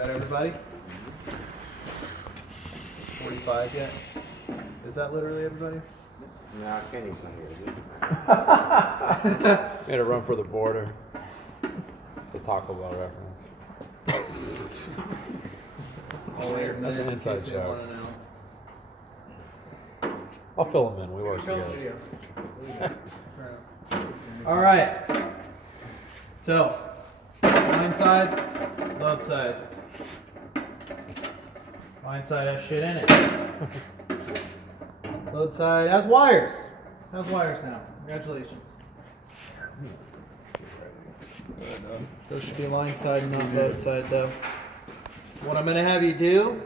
that everybody? 45 yet? Is that literally everybody? No, Kenny's not here, is he? We had to run for the border. It's a Taco Bell reference. Oh, wait, That's an inside joke. want to know. I'll fill them in. We work together. All right. So, line side, load side. Line side has shit in it. Load side has wires. Has wires now. Congratulations. Those should be line side, not load side, though. What I'm going to have you do,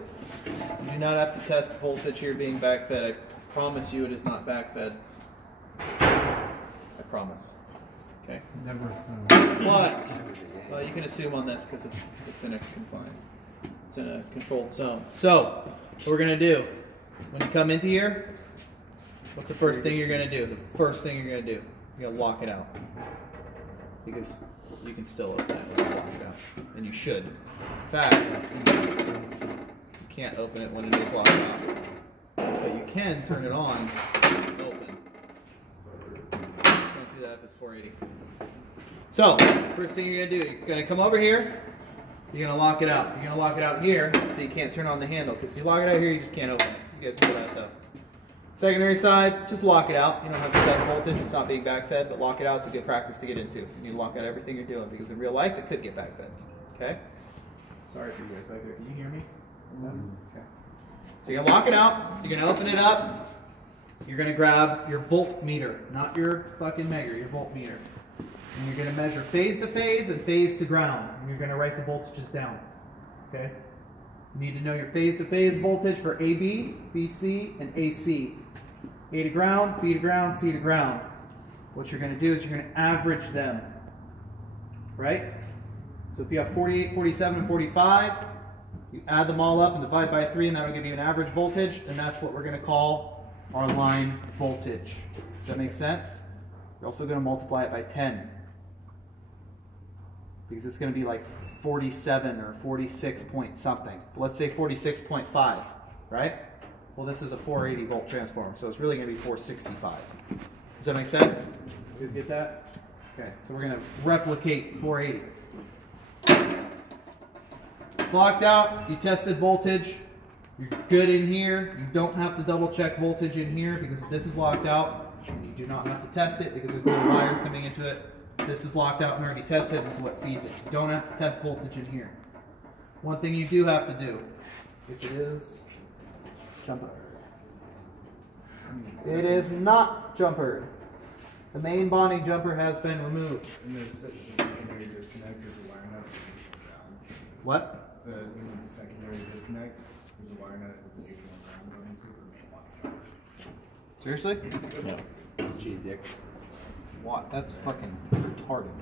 you do not have to test voltage here being backfed. I promise you it is not backfed. I promise. Okay. Never assume. But well, you can assume on this because it's in a controlled zone. So what we're gonna do when you come into here, what's the first thing you're gonna do? The first thing you're gonna do, you're gonna lock it out because you can still open it. Let's lock it out, and you should. In fact, you can't open it when it is locked out, but you can turn it on. Open. Don't do that if it's 480. So, first thing you're going to do, you're going to come over here, you're going to lock it out. You're going to lock it out here so you can't turn on the handle, because if you lock it out here, you just can't open it. You guys know that though. Secondary side, just lock it out. You don't have to test voltage, it's not being backfed, but lock it out. It's a good practice to get into. You need to lock out everything you're doing, because in real life, it could get backfed. Okay? Sorry for you guys back there. Can you hear me? Okay. So you're going to lock it out, you're going to open it up, you're going to grab your voltmeter, not your fucking Meggar, your voltmeter. And you're going to measure phase to phase and phase to ground. And you're going to write the voltages down. Okay? You need to know your phase to phase voltage for AB, BC, and AC. A to ground, B to ground, C to ground. What you're going to do is you're going to average them. Right? So if you have 48, 47, and 45, you add them all up and divide by 3, and that'll give you an average voltage, and that's what we're going to call our line voltage. Does that make sense? You're also going to multiply it by 10. Because it's going to be like 47 or 46 point something. Let's say 46.5, right? Well, this is a 480 volt transformer, so it's really going to be 465. Does that make sense? You guys get that? Okay, so we're going to replicate 480. It's locked out. You tested voltage. You're good in here. You don't have to double check voltage in here because this is locked out. You do not have to test it because there's no wires coming into it. This is locked out and already tested. This is what feeds it. You don't have to test voltage in here. One thing you do have to do, if it is jumper. It is not jumpered. The main bonding jumper has been removed. And there's secondary disconnect, there's a wire nut. What? The secondary disconnect, there's a wire nut with the ground going into the main line. Seriously? No. It's a cheese dick. What? That's fucking retarded.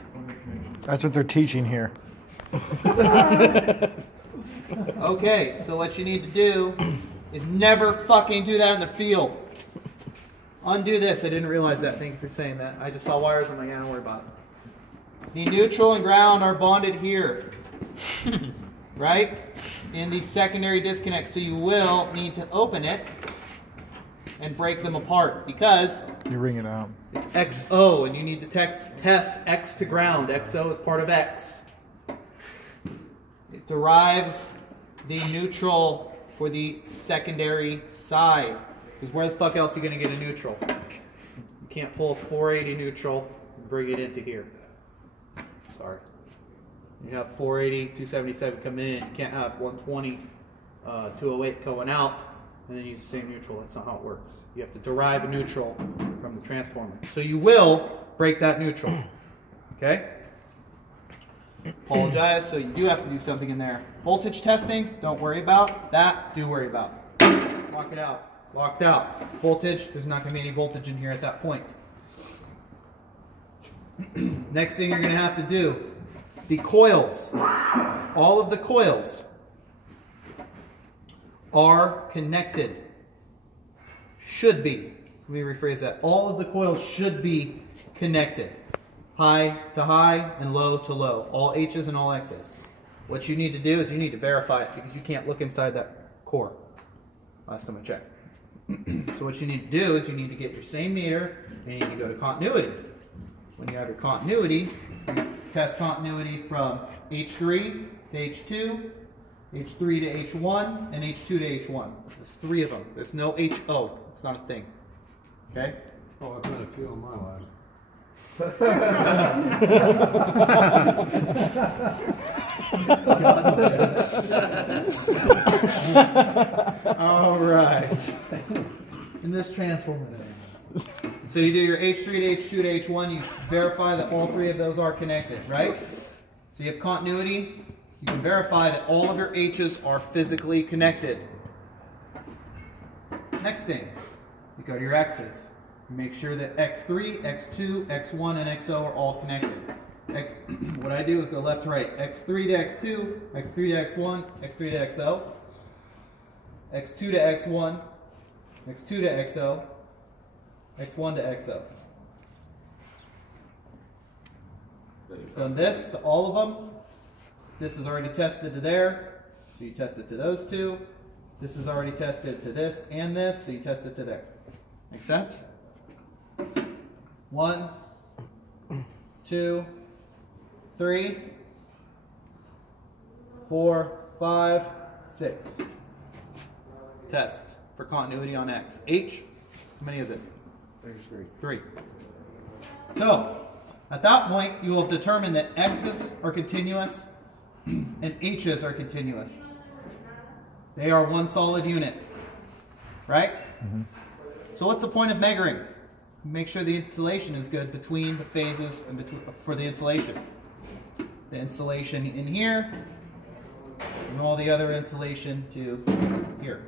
That's what they're teaching here. Okay, so what you need to do is never fucking do that in the field. Undo this. I didn't realize that. Thank you for saying that. I just saw wires. I'm like, yeah, don't worry about it. The neutral and ground are bonded here. Right? In the secondary disconnect. So you will need to open it and break them apart because You ring it out. it's XO and you need to test X to ground. XO is part of X. It derives the neutral for the secondary side. Because where the fuck else are you going to get a neutral? You can't pull a 480 neutral and bring it into here. Sorry. You have 480, 277 coming in. You can't have 120, 208 going out, and then use the same neutral. That's not how it works. You have to derive a neutral from the transformer. So you will break that neutral. Okay? Apologize. So you do have to do something in there. Voltage testing, don't worry about. That, do worry about. Lock it out. Locked out. Voltage, there's not going to be any voltage in here at that point. Next thing you're going to have to do, the coils, all of the coils are connected. Should be. Let me rephrase that. All of the coils should be connected. High to high and low to low. All H's and all X's. What you need to do is you need to verify it because you can't look inside that core. Last time I checked. So what you need to do is you need to get your same meter and you need to go to continuity. When you have your continuity, you test continuity from H3 to H2, H3 to H1, and H2 to H1. There's 3 of them. There's no HO. It's not a thing. Okay? Oh, I've had a few on my lab. All right. In this transformer. So you do your H3 to H2 to H1, you verify that all 3 of those are connected, right? So you have continuity, you can verify that all of your H's are physically connected. Next thing, you go to your X's. You make sure that X3, X2, X1, and XO are all connected. What I do is go left to right. X3 to X2, X3 to X1, X3 to XO, X2 to X1, X2 to XO, X1 to XO. Done this to all of them. This is already tested to there, so you test it to those 2. This is already tested to this and this, so you test it to there. Make sense? 1, 2, 3, 4, 5, 6. Tests for continuity on X. H, how many is it? 3. So, at that point, you will determine that X's are continuous and H's are continuous. They are one solid unit, right? Mm-hmm. So what's the point of measuring? Make sure the insulation is good between the phases and for the insulation. The insulation in here and all the other insulation to here.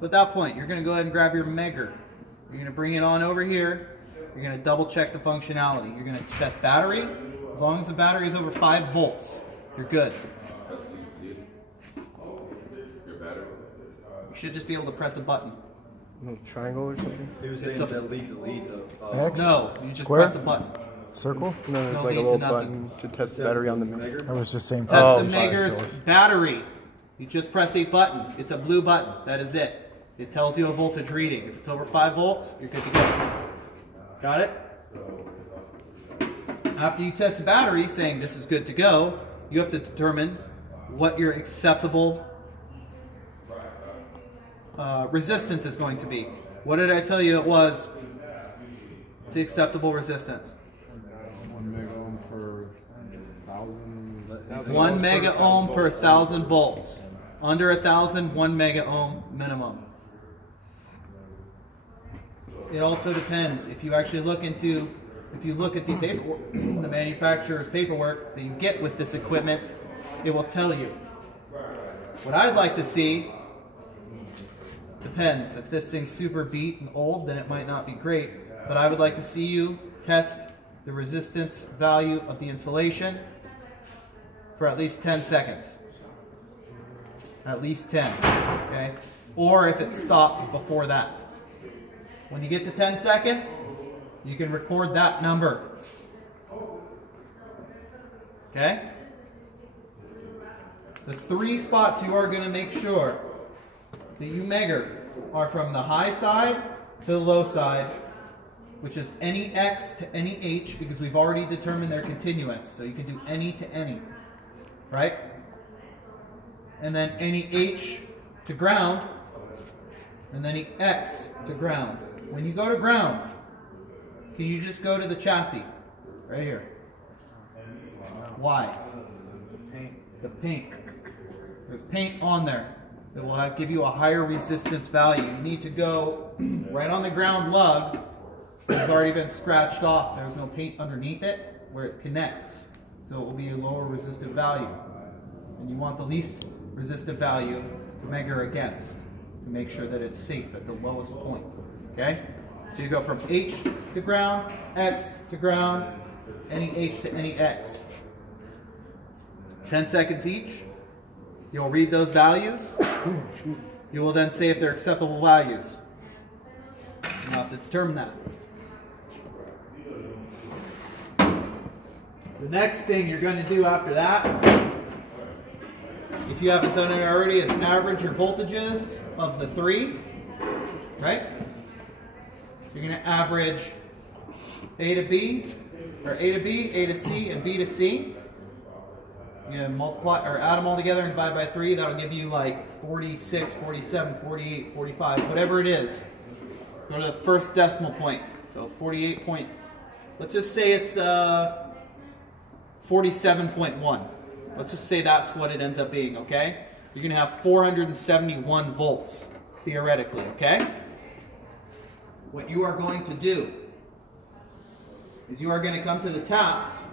So at that point, you're going to go ahead and grab your Meggar. You're going to bring it on over here. You're going to double check the functionality. You're going to test battery. As long as the battery is over 5 volts, you're good. You should just be able to press a button. No triangle or something? He was saying delete X? No, you just Square? press a button. Circle? No, there's No like need a to little nothing. button to test the battery on the Meggar. I was just saying. Test the sorry, Meggar's George. battery. You just press a button. It's a blue button. That is it. It tells you a voltage reading. If it's over 5 volts, you're good to go. Got it? After you test the battery, saying this is good to go, you have to determine what your acceptable resistance is going to be. What did I tell you it was? It's the acceptable resistance. 1 mega ohm per 1,000. 1 mega ohm per 1,000 volts. Under 1,000, 1 mega ohm minimum. It also depends. If you actually look into, if you look at the paperwork, the manufacturer's paperwork that you get with this equipment, it will tell you. What I'd like to see, depends. If this thing's super beat and old, then it might not be great. But I would like to see you test the resistance value of the insulation for at least 10 seconds. At least 10, okay? Or if it stops before that. When you get to 10 seconds, you can record that number. Okay? The 3 spots you are going to make sure that you measure are from the high side to the low side, which is any X to any H, because we've already determined they're continuous. So you can do any to any, right? And then any H to ground, and then any X to ground. When you go to ground, can you just go to the chassis? Right here. Why? The paint. There's paint on there that will give you a higher resistance value. You need to go right on the ground lug. It's already been scratched off. There's no paint underneath it where it connects. So it will be a lower resistive value. And you want the least resistive value to measure against to make sure that it's safe at the lowest point. Okay? So you go from H to ground, X to ground, any H to any X. 10 seconds each. You'll read those values. You will then say if they're acceptable values. You'll have to determine that. The next thing you're going to do after that, if you haven't done it already, is average your voltages of the three, right? You're going to average A to B, or A to B, A to C, and B to C. You're going to multiply or add them all together and divide by 3. That'll give you like 46, 47, 48, 45, whatever it is. Go to the first decimal point. So 48 point, let's just say it's 47.1. Let's just say that's what it ends up being, okay? You're going to have 471 volts, theoretically, okay? What you are going to do is you are going to come to the taps,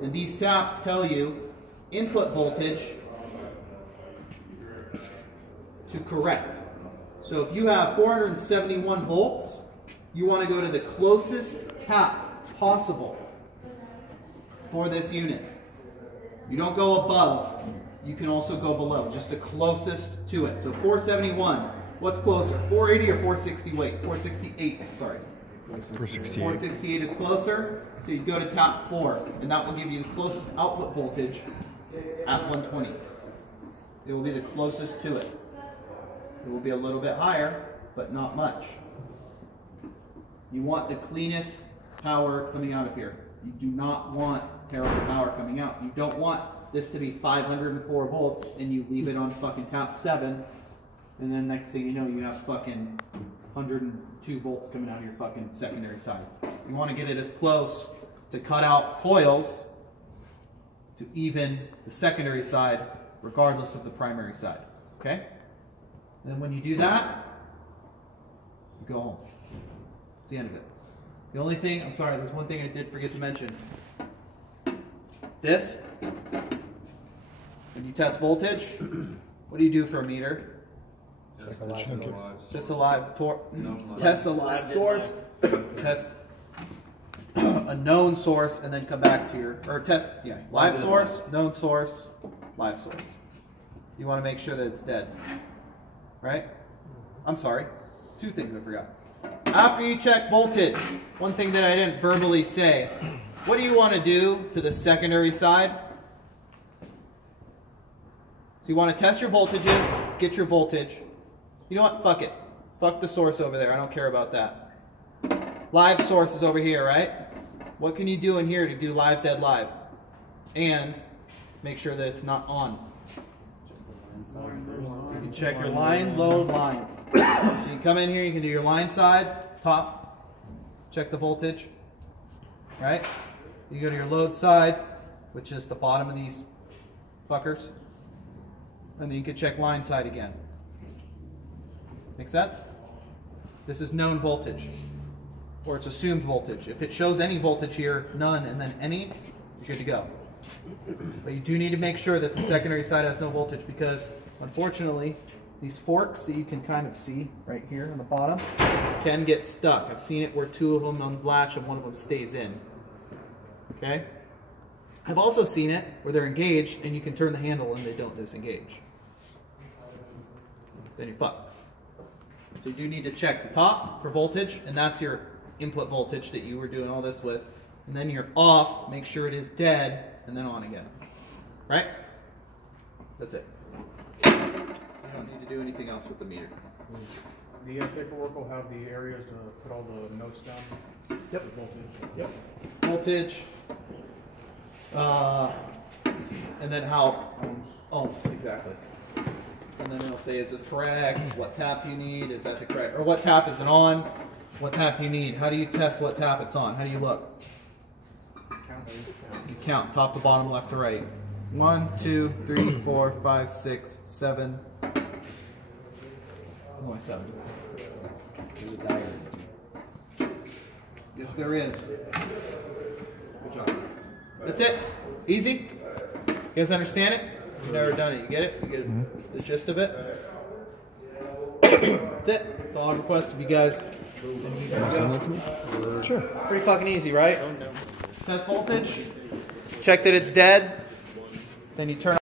and these taps tell you input voltage to correct. So if you have 471 volts, you want to go to the closest tap possible for this unit. You don't go above, you can also go below, just the closest to it. So 471, what's closer, 480 or 468? 468, sorry. 468 is closer, so you go to tap 4, and that will give you the closest output voltage at 120. It will be the closest to it. It will be a little bit higher, but not much. You want the cleanest power coming out of here. You do not want terrible power coming out. You don't want this to be 504 volts and you leave it on fucking tap 7, and then next thing you know you have fucking 102 volts coming out of your fucking secondary side. You want to get it as close to cut out coils to even the secondary side regardless of the primary side. Okay? And then when you do that, you go home. It's the end of it. The only thing, I'm sorry, there's one thing I did forget to mention. This, when you test voltage, what do you do for a meter? Just a live test a live source, test a known source, and then come back to your, or test, yeah, live source, known source, live source. You want to make sure that it's dead, right? I'm sorry, two things I forgot. After you check voltage, one thing that I didn't verbally say, what do you want to do to the secondary side? So you want to test your voltages, get your voltage. You know what? Fuck it. Fuck the source over there. I don't care about that. Live source is over here, right? What can you do in here to do live, dead, live? And make sure that it's not on. You can check your line, load, line. So you can come in here, you can do your line side, top, check the voltage, right? You go to your load side, which is the bottom of these fuckers. And then you can check line side again. Make sense? This is known voltage, or it's assumed voltage. If it shows any voltage here, none, and then any, you're good to go. But you do need to make sure that the secondary side has no voltage because, unfortunately, these forks that you can kind of see right here on the bottom can get stuck. I've seen it where two of them unlatch and one of them stays in. Okay? I've also seen it where they're engaged and you can turn the handle and they don't disengage. Then you're fucked. So you do need to check the top for voltage, and that's your input voltage that you were doing all this with. And then you're off, make sure it is dead, and then on again. Right? That's it. So you don't need to do anything else with the meter. The paperwork will have the areas to put all the notes down. Yep. Voltage. Yep. Voltage. And then how? Ohms, exactly. And then it'll say, is this correct? What tap do you need? Is that the correct? Or what tap is it on? What tap do you need? How do you test what tap it's on? How do you look? You count top to bottom, left to right. 1, 2, 3, 4, 5, 6, 7. Only 7. There's a diagram. Yes, there is. Good job. That's it. Easy. You guys understand it? You've never done it. You get it? You get the gist of it? That's it. That's all I request of you guys. Send that to me? Sure. Pretty fucking easy, right? Test voltage. Check that it's dead. Then you turn